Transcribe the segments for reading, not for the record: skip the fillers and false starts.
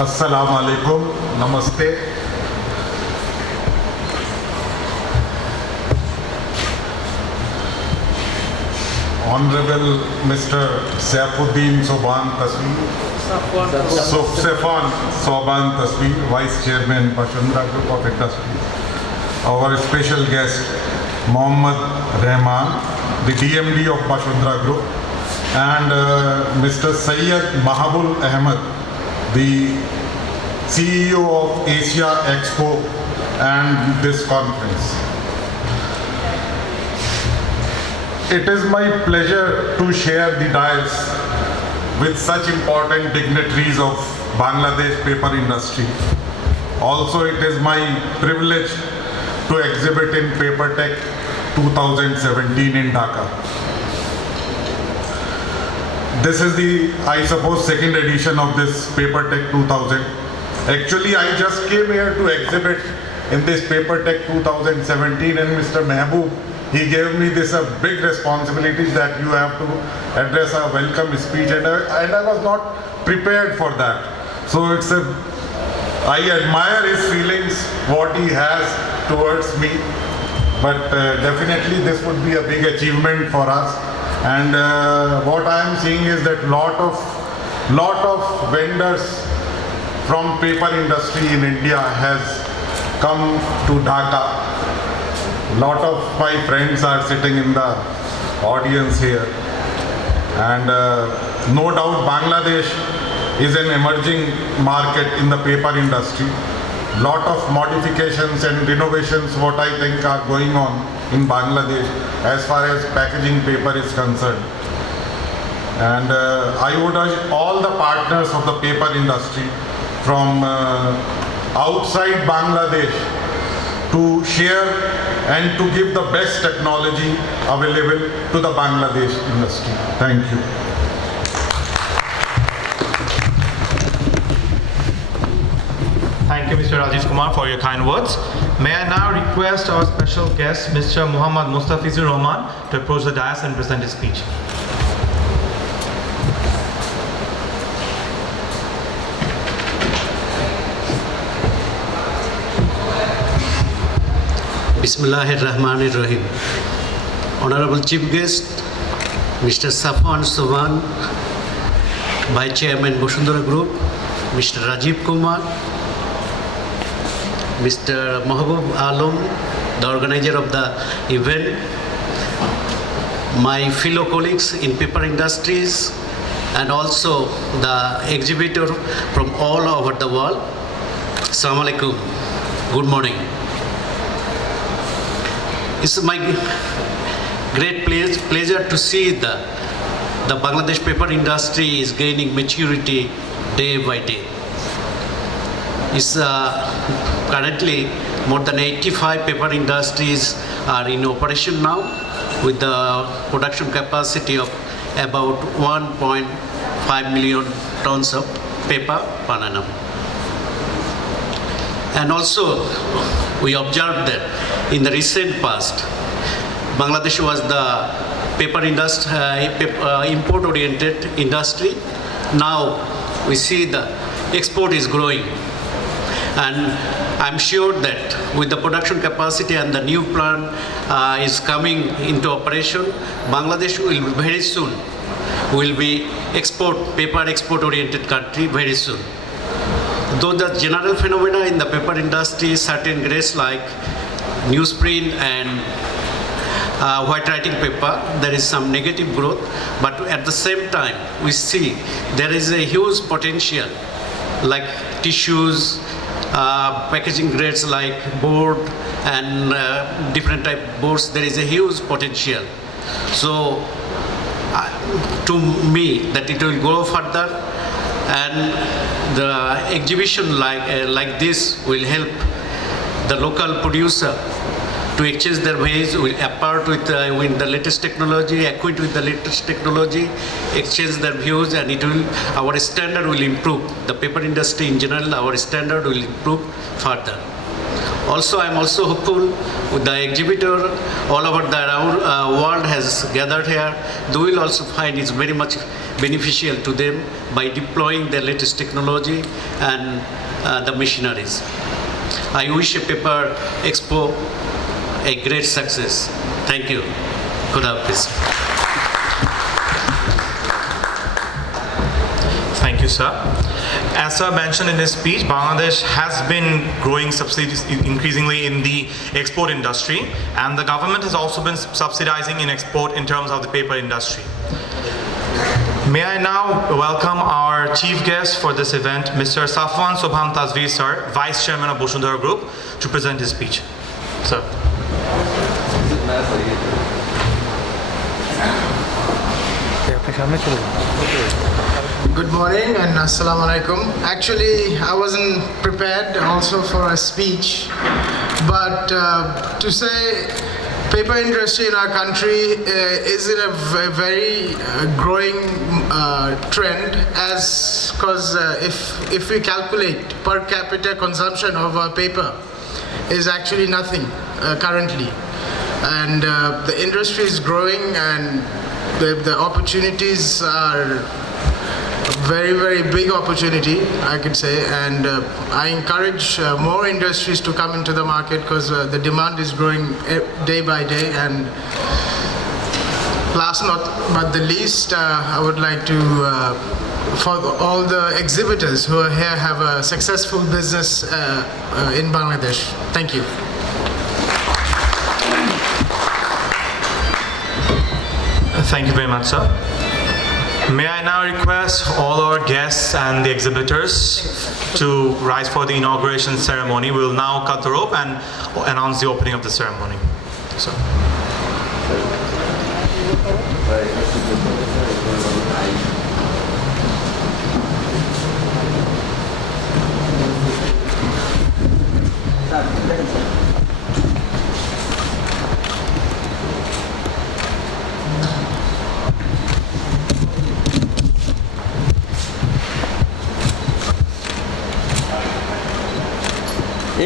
Assalamu alaikum, namaste. Honorable Mr. Saifuddin Soban Tasweer, Safwan Soban Tasweer, Vice Chairman, Bashundra Group of Industries. Our special guest, Mohammad Rahman, the DMD of Bashundra Group, and Mr. Sayyid Mahabul Ahmed, the CEO of Asia Expo and this conference. It is my pleasure to share the dais with such important dignitaries of Bangladesh paper industry. Also, it is my privilege to exhibit in Paper Tech 2017 in Dhaka. This is the, I suppose, second edition of this Paper Tech 2000. Actually, I just came here to exhibit in this Paper Tech 2017, and Mr. Mehboob, he gave me this a big responsibility that you have to address a welcome speech, and I was not prepared for that. So I admire his feelings, what he has towards me, but definitely this would be a big achievement for us. And what I am seeing is that lot of vendors from paper industry in India has come to Dhaka. Lot of my friends are sitting in the audience here, and no doubt Bangladesh is an emerging market in the paper industry. Lot of modifications and innovations, what I think, are going on in Bangladesh as far as packaging paper is concerned. And I would urge all the partners of the paper industry from outside Bangladesh to share and to give the best technology available to the Bangladesh industry. Thank you. Thank you, Mr. Rajesh Kumar, for your kind words. May I now request our special guest, Mr. Muhammad Mustafizur Rahman, to approach the dais and present his speech. Bismillahirrahmanirrahim. Honorable Chief Guest, Mr. Safwan Soban, Vice Chairman Bashundra Group, Mr. Rajiv Kumar, Mr. Mahbub Alam, the organizer of the event, my fellow colleagues in paper industries, and also the exhibitor from all over the world. Assalamu alaikum. Good morning. It's my great pleasure to see the Bangladesh paper industry is gaining maturity day by day. It's currently more than 85 paper industries are in operation now, with the production capacity of about 1.5 million tons of paper per annum. And also, we observed that in the recent past, Bangladesh was the paper industry, import-oriented industry. Now we see the export is growing, and I'm sure that with the production capacity and the new plant is coming into operation, Bangladesh will very soon will be paper export-oriented country very soon. Though the general phenomena in the paper industry, certain grades like newsprint and white writing paper, there is some negative growth, but at the same time, we see there is a huge potential, like tissues, packaging grades like board and different type boards. There is a huge potential. So, to me, that it will go further, and the exhibition like this will help the local producer to exchange their ways, will apart with the latest technology, acquaint with the latest technology, exchange their views, and it will, our standard will improve. The paper industry in general, our standard will improve further. Also, I am also hopeful with the exhibitor all over the world has gathered here. They will also find it's very much beneficial to them by deploying the latest technology and the machineries. I wish a paper expo a great success. Thank you. Khuda Hafiz. Thank you, sir. As sir mentioned in his speech, Bangladesh has been growing increasingly in the export industry, and the government has also been subsidizing in export in terms of the paper industry. May I now welcome our chief guest for this event, Mr. Safwan Sobham Tazveer sir, Vice Chairman of Bosundhara Group, to present his speech. Sir. Good morning and assalamu alaikum. Actually, I wasn't prepared also for a speech, but to say paper industry in our country is in a very growing trend, as because if we calculate per capita consumption of paper is actually nothing currently, and the industry is growing and the opportunities are very, very big opportunity, I could say, and I encourage more industries to come into the market because the demand is growing day by day. And last not but the least, I would like to, for all the exhibitors who are here, have a successful business in Bangladesh. Thank you. Thank you very much, sir. May I now request all our guests and the exhibitors to rise for the inauguration ceremony. We will now cut the rope and announce the opening of the ceremony. So.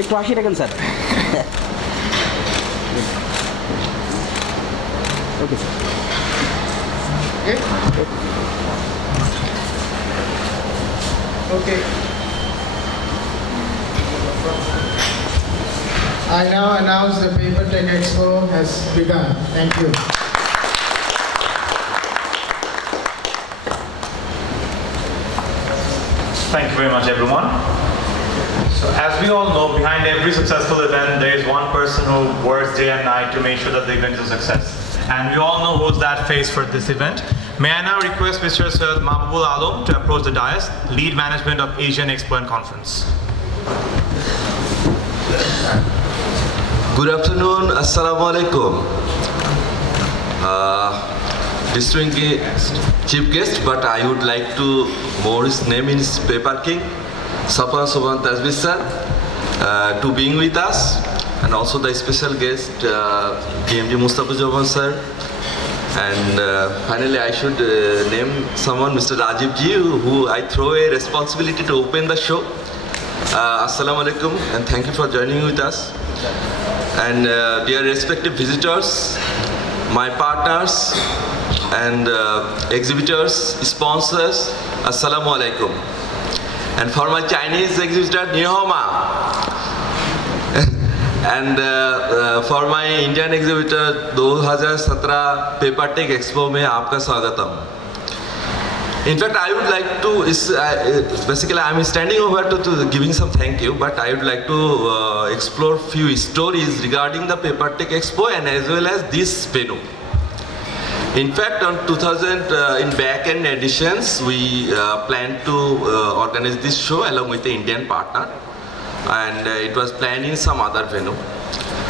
একটু আসি রাখেন sir okay sir Okay. I now announce the Paper Tech Expo has begun. Thank you. Thank you very much, everyone. So as we all know, behind every successful event, there is one person who works day and night to make sure that the event is a success. And we all know who's that face for this event. May I now request Mr. Syed Mahbubul Alam to approach the dais, lead management of Asian Expo and Conference. Good afternoon, Assalamu alaikum. Distinguished chief guest, but I would like to more his name is Paper King, Safwan Sobham Tazveer sir, to being with us, and also the special guest, DMD Mustafizur Rahman sir, and finally I should name someone, Mr. Rajiv ji, who I throw a responsibility to open the show. Assalamu alaikum, and thank you for joining with us. And dear respective visitors, my partners, and exhibitors, sponsors, Assalamu alaikum. And for my Chinese exhibitor, Ni hao ma. And for my Indian exhibitor, 2017 Paper Tech Expo में आपका स्वागतम. In fact, I would like to, basically I'm standing over to giving some thank you, but I would like to explore few stories regarding the Paper Tech Expo and as well as this venue. In fact, on 2000, in back-end editions, we planned to organize this show along with the Indian partner, and it was planned in some other venue.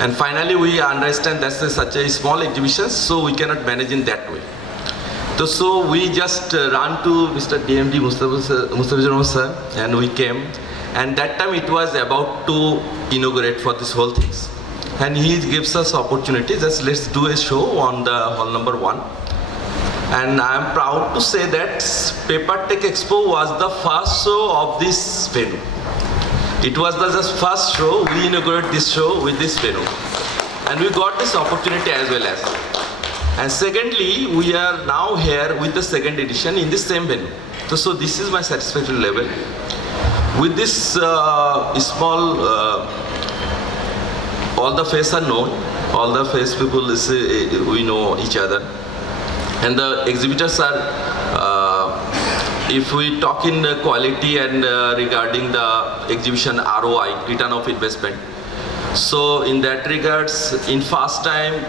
And finally, we understand that's such a small exhibition, so we cannot manage in that way. So we just ran to Mr. DMD Mustafizur Rahman sir, and we came. And that time it was about to inaugurate for this whole things. And he gives us opportunity, just let's do a show on the hall number 1. And I am proud to say that Paper Tech Expo was the first show of this venue. It was the just first show. We inaugurated this show with this venue, and we got this opportunity as well as. And secondly, we are now here with the second edition in the same venue. So this is my satisfaction level. With this small, all the faces are known. All the face people we know each other, and the exhibitors are. If we talk in quality and regarding the exhibition ROI, return of investment. So in that regards, in fast time,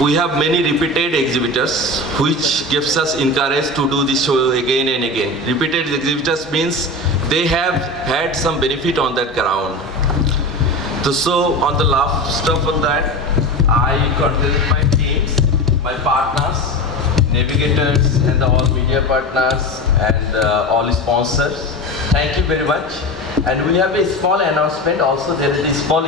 we have many repeated exhibitors, which gives us encourage to do this show again and again. Repeated exhibitors means they have had some benefit on that ground. So on the last stuff on that, I congratulate my teams, my partners, navigators, and all media partners, and all sponsors. Thank you very much. And we have a small announcement also. There is a small